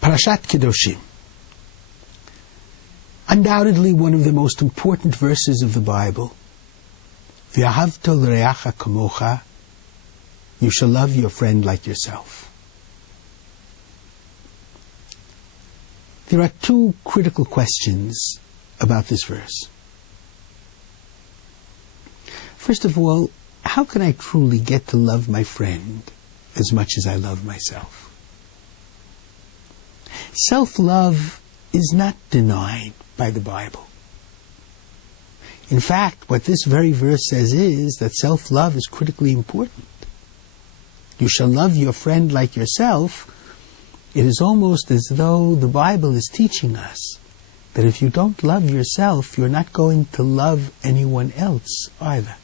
Parashat Kedoshim. Undoubtedly one of the most important verses of the Bible. V'ahavta l'reacha kamocha. You shall love your friend like yourself. There are two critical questions about this verse. First of all, how can I truly get to love my friend as much as I love myself? Self-love is not denied by the Bible. In fact, what this very verse says is that self-love is critically important. You shall love your friend like yourself. It is almost as though the Bible is teaching us that if you don't love yourself, you're not going to love anyone else either.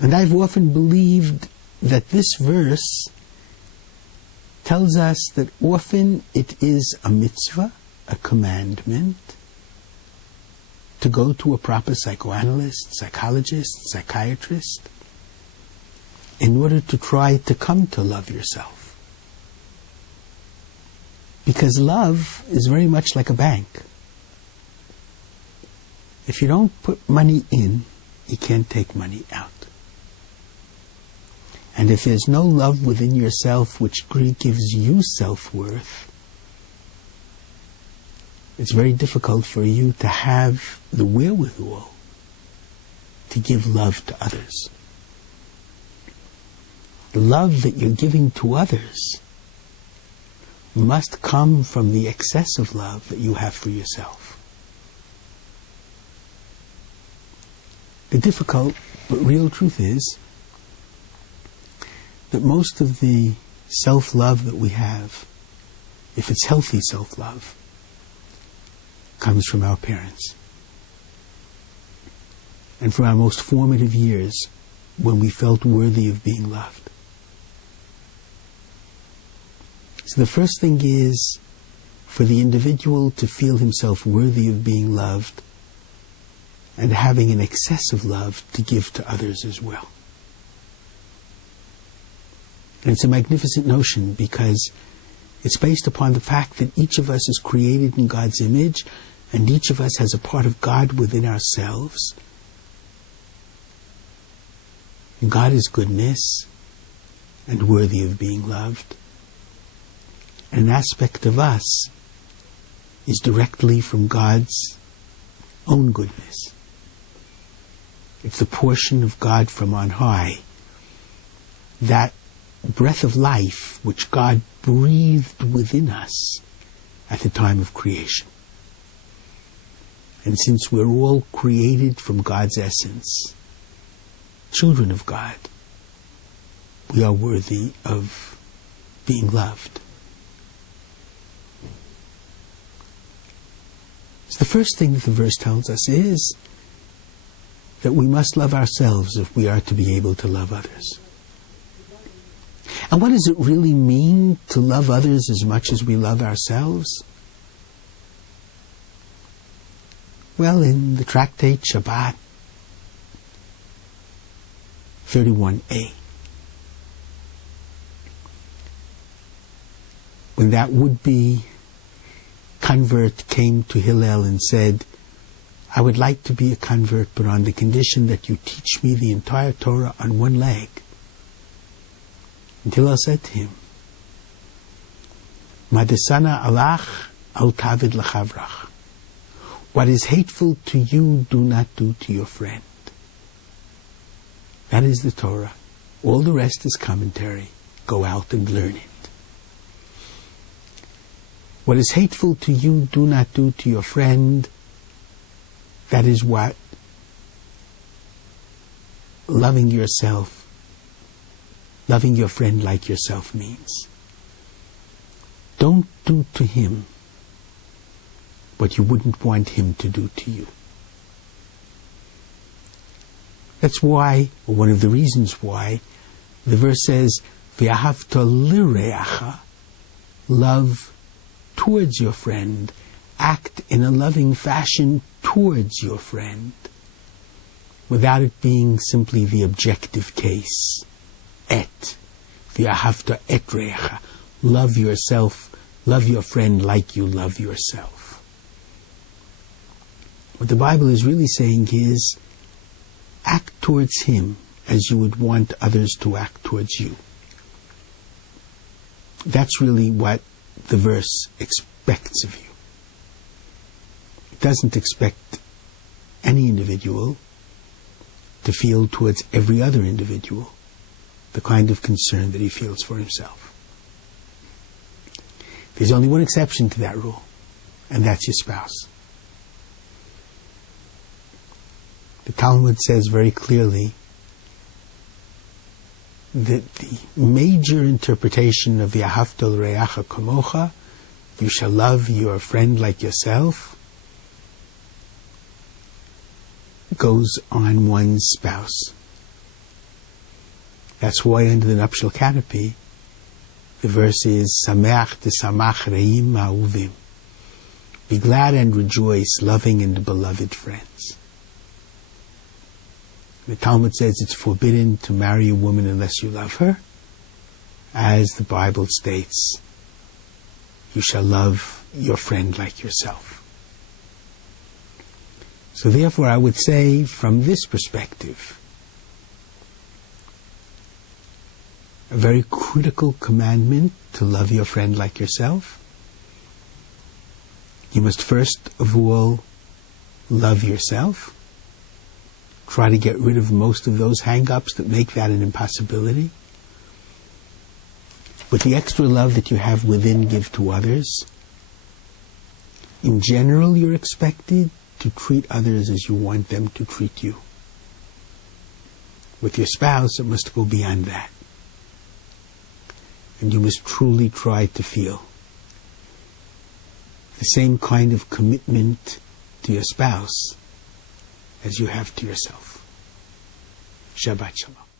And I've often believed that this verse tells us that often it is a mitzvah, a commandment, to go to a proper psychoanalyst, psychologist, psychiatrist, in order to try to come to love yourself. Because love is very much like a bank. If you don't put money in, you can't take money out. And if there's no love within yourself which gives you self-worth, it's very difficult for you to have the wherewithal to give love to others. The love that you're giving to others must come from the excessive love that you have for yourself. The difficult but real truth is that most of the self-love that we have, if it's healthy self-love, comes from our parents. And from our most formative years, when we felt worthy of being loved. So the first thing is for the individual to feel himself worthy of being loved and having an excessive love to give to others as well. And it's a magnificent notion because it's based upon the fact that each of us is created in God's image and each of us has a part of God within ourselves. And God is goodness and worthy of being loved. And an aspect of us is directly from God's own goodness. It's the portion of God from on high, that breath of life which God breathed within us at the time of creation. And since we're all created from God's essence, children of God, we are worthy of being loved. So the first thing that the verse tells us is that we must love ourselves if we are to be able to love others. And what does it really mean to love others as much as we love ourselves? Well, in the tractate Shabbat 31a, when that would-be convert came to Hillel and said, I would like to be a convert, but on the condition that you teach me the entire Torah on one leg. And Hillel said to him, Madesana alach al tavid lachavrach. What is hateful to you, do not do to your friend. That is the Torah. All the rest is commentary. Go out and learn it. What is hateful to you, do not do to your friend. That is what loving yourself, loving your friend like yourself means. Don't do to him what you wouldn't want him to do to you. That's why, or one of the reasons why, the verse says, V'ahavta lireacha, love towards your friend, act in a loving fashion towards your friend, without it being simply the objective case, et, V'ahavta et re'echa. Love yourself, love your friend like you love yourself. What the Bible is really saying is, act towards him as you would want others to act towards you. That's really what the verse expects of you. It doesn't expect any individual to feel towards every other individual the kind of concern that he feels for himself. There's only one exception to that rule, and that's your spouse. The Talmud says very clearly that the major interpretation of V'ahavta l'reacha kamocha, you shall love your friend like yourself, goes on one's spouse. That's why under the nuptial canopy, the verse is, Sameach t'samach re'im ma'uvim. Be glad and rejoice, loving and beloved friends. The Talmud says it's forbidden to marry a woman unless you love her. As the Bible states, you shall love your friend like yourself. So therefore I would say, from this perspective, a very critical commandment to love your friend like yourself. You must first of all love yourself. Try to get rid of most of those hang-ups that make that an impossibility. But the extra love that you have within, give to others. In general, you're expected to treat others as you want them to treat you. With your spouse, it must go beyond that. And you must truly try to feel the same kind of commitment to your spouse as you have to yourself. Shabbat Shalom.